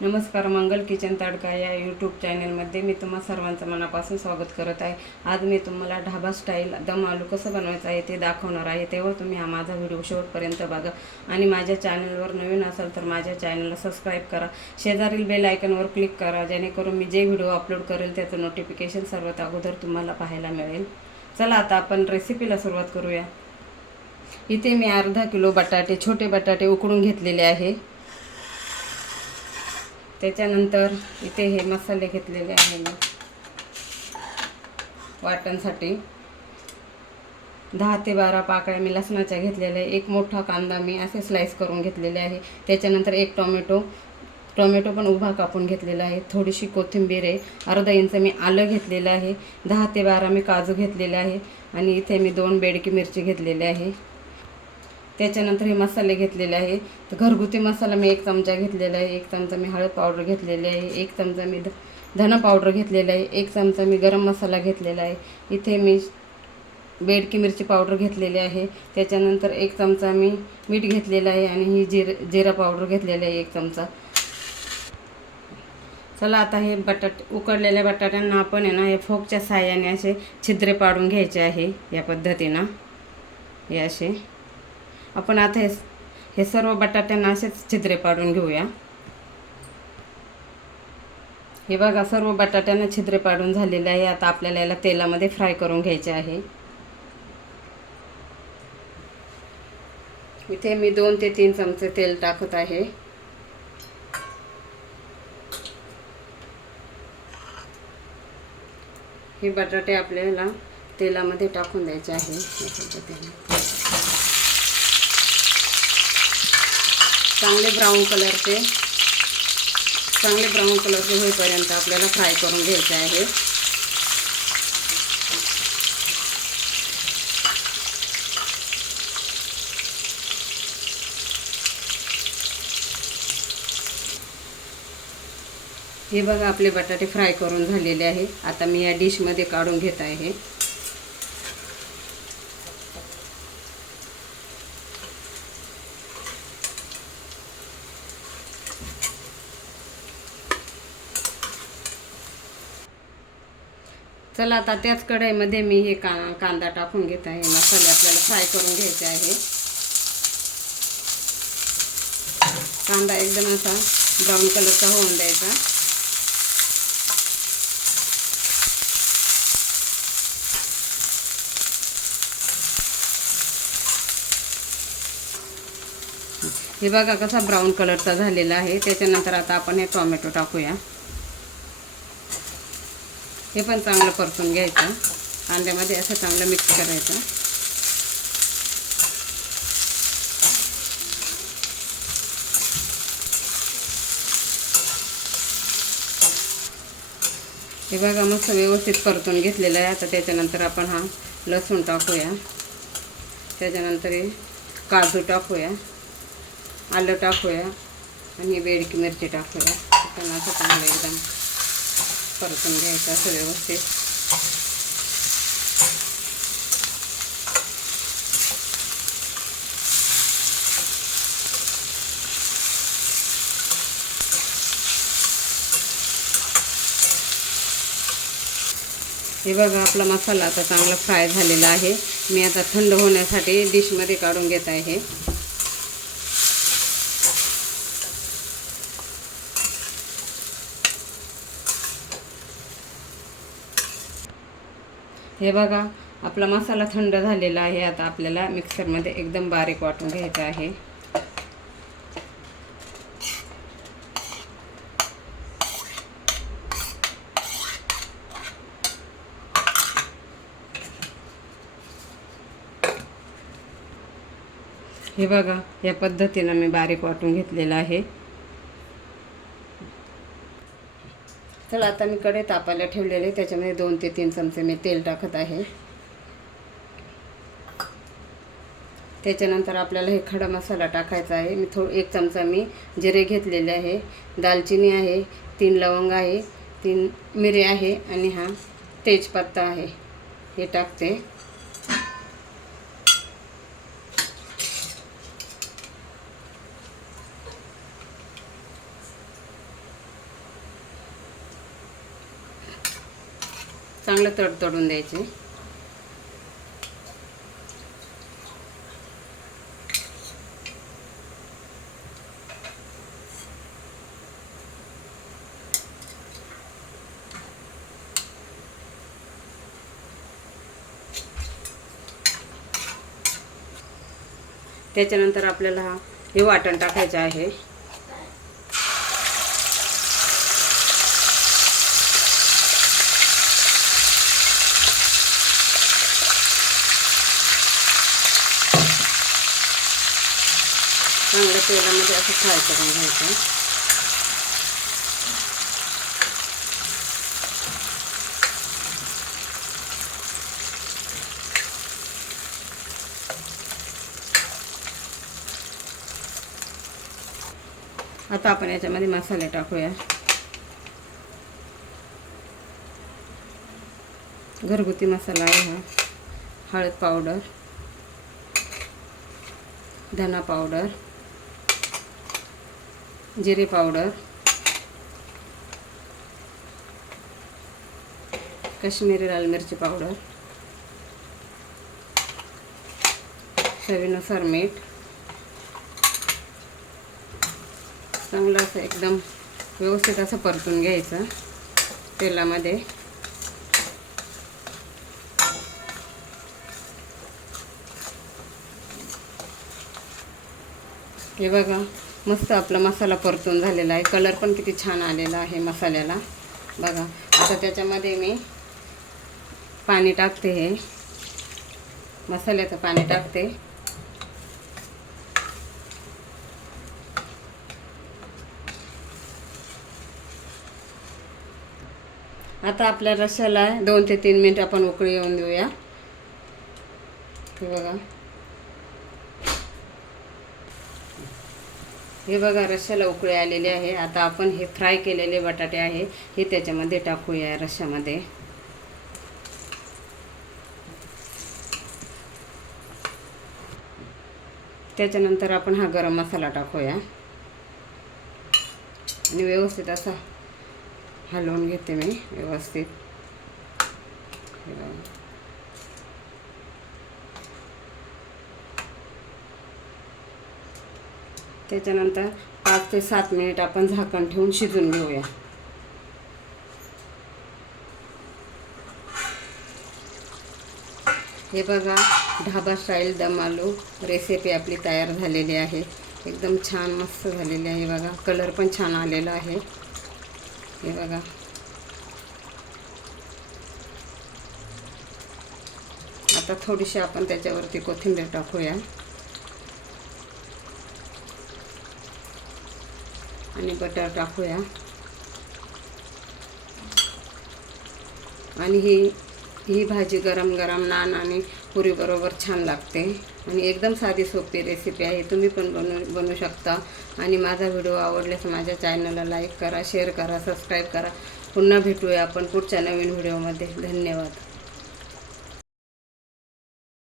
नमस्कार मंगल किचन तडका या यूट्यूब चॅनलमध्ये मी तुम्हा सर्वांचं मनापासून स्वागत करत आहे. आज मी तुम्हाला ढाबा स्टाईल दम आलू कसं बनवायचं आहे ते दाखवणार आहे. तेव्हा तुम्ही हा माझा व्हिडिओ शेवटपर्यंत बघा. आणि माझ्या चॅनलवर नवीन असाल तर माझ्या चॅनलला सबस्क्राईब करा. शेजारील बेल आयकनवर क्लिक करा. जेणेकरून मी जे व्हिडिओ अपलोड करेल त्याचं नोटिफिकेशन सर्वात अगोदर तुम्हाला पाहायला मिळेल. चला आता आपण रेसिपीला सुरुवात करूया. इथे मी अर्धा किलो बटाटे छोटे बटाटे उकडून घेतलेले आहे. त्याच्यानंतर इथे हे मसाले घेतलेले आहे मी. वाटणसाठी. दहा ते बारा पाकळ्या मी लसणाच्या घेतलेल्या आहे. एक मोठा कांदा मी असे स्लाईस करून घेतलेले आहे. त्याच्यानंतर एक टोमॅटो. टोमॅटो पण उभा कापून घेतलेला आहे. थोडीशी कोथिंबीर आहे. अर्धा इंच मी आलं घेतलेलं आहे. दहा ते बारा मी काजू घेतलेले आहे. आणि इथे मी दोन बेडकी मिरची घेतलेली आहे. त्याच्यानंतर हे मसाले घेतलेले आहे. तर घरगुती मसाला मी एक चमचा घेतलेला आहे एक चमचा मी हळद पावडर घेतलेली आहे एक चमचा मी ध धना पावडर घेतलेला आहे एक चमचा मी गरम मसाला घेतलेला आहे. इथे मी बेडकी मिरची पावडर घेतलेली आहे. त्याच्यानंतर एक चमचा मी मीठ घेतलेलं आहे आणि ही जिर जिरा पावडर घेतलेली आहे एक चमचा. चला आता हे बटाट उकडलेल्या बटाट्यांना आपण आहे ना हे फोकच्या साह्याने असे छिद्रे पाडून घ्यायचे आहे या पद्धतीनं. हे असे. आपण आता हे हे सर्व बटाट्यांना असेच छिद्रे पाडून घेऊया. हे बघा सर्व बटाट्यांना छिद्रे पाडून झालेले आहे. आता आपल्याला याला तेलामध्ये फ्राय करून घ्यायचे आहे. इथे मी दोन ते तीन चमचे तेल टाकत आहे. हे बटाटे आपल्याला तेलामध्ये टाकून द्यायचे आहे या पद्धतीने चांगले ब्राऊन कलरचे चांगले ब्राऊन कलरचे होईपर्यंत आपल्याला फ्राय करून घ्यायचे आहे. हे बघा आपले बटाटे फ्राय करून झालेले आहे. आता मी या डिशमध्ये काढून घेत आहे. चला आता त्याच कढईमध्ये मी हे का कांदा टाकून घेत आहे. मसाले आपल्याला फ्राय करून घ्यायचे आहे. कांदा एकदम असा ब्राऊन कलरचा होऊन द्यायचा. हे बघा कसा ब्राऊन कलरचा झालेला आहे. त्याच्यानंतर आता आपण हे टोमॅटो टाकूया. हे पण चांगलं परतून घ्यायचं. कांद्यामध्ये असं चांगलं मिक्स करायचं. हे बघा मस्त व्यवस्थित परतून घेतलेलं आहे. आता त्याच्यानंतर आपण हा लसूण टाकूया. त्याच्यानंतर हे काजू टाकूया. आलं टाकूया. आणि बेडकी मिरची टाकूया. पण असं चांगलं एकदम परतून घ्यायचं असं व्यवस्थित हे बघा आपला मसाला आता चांगला फ्राय झालेला आहे. मी आता थंड होण्यासाठी डिशमध्ये काढून घेत आहे. हे बघा आपला मसाला थंड झालेला आहे. आता आपल्याला मिक्सरमध्ये एकदम बारीक वाटून घ्यायचा आहे. हे बघा या पद्धतीनं मी बारीक वाटून घेतलेलं आहे. चला आता मी कडे तापायला ठेवलेले त्याच्यामध्ये दोन ते तीन चमचे मी तेल टाकत आहे. त्याच्यानंतर आपल्याला हे खडा मसाला टाकायचा आहे. मी थोडं एक चमचा मी जिरे घेतलेले आहे. दालचिनी आहे तीन लवंग आहे तीन मिरे आहे आणि हा तेजपत्ता आहे. हे टाकते. चांगलं तडतडून द्यायचे. त्याच्यानंतर आपल्याला हे वाटण टाकायचं आहे. चांगल्या तेलामध्ये असं फ्राय करून घ्यायचं आता आपण याच्यामध्ये मसाले टाकूया. घरगुती मसाला आहे हा. हळद पावडर धना पावडर जिरे पावडर काश्मीरी लाल मिरची पावडर चवीनुसार मीठ. चांगलं असं एकदम व्यवस्थित असं परतून घ्यायचं तेलामध्ये. हे बघा मस्त आपला मसाला परतून झालेला आहे. कलर पण किती छान आलेला आहे मसाल्याला. बघा आता त्याच्यामध्ये मी पाणी टाकते हे. मसाल्याचं पाणी टाकते. आता आपल्या रश्याला दोन ते तीन मिनिट आपण उकळी येऊन देऊया. हे बघा. हे बघा रश्याला उकळी आलेली आहे. आता आपण हे फ्राय केलेले बटाटे आहे हे त्याच्यामध्ये टाकूया रश्यामध्ये. त्याच्यानंतर आपण हा गरम मसाला टाकूया. आणि व्यवस्थित असा हलवून घेते मी व्यवस्थित हे बघा. त्याच्यानंतर पाच ते सात मिनिट आपण झाकण ठेवून शिजून घेऊया. हे बघा ढाबा स्टाईल दम आलू रेसिपी आपली तयार झालेली आहे. एकदम छान मस्त झालेली आहे. बघा कलर पण छान आलेला आहे. हे बघा. आता थोडीशी आपण त्याच्यावरती कोथिंबीर टाकूया. आणि बटर टाकूया. आणि ही ही भाजी गरम गरम नान आणि पुरीबरोबर छान लागते. आणि एकदम साधी सोपी रेसिपी आहे. तुम्ही पण बनवू बनवू शकता. आणि माझा व्हिडिओ आवडल्यास माझ्या चॅनलला लाईक करा शेअर करा सबस्क्राईब करा. पुन्हा भेटूया आपण पुढच्या नवीन व्हिडिओमध्ये धन्यवाद.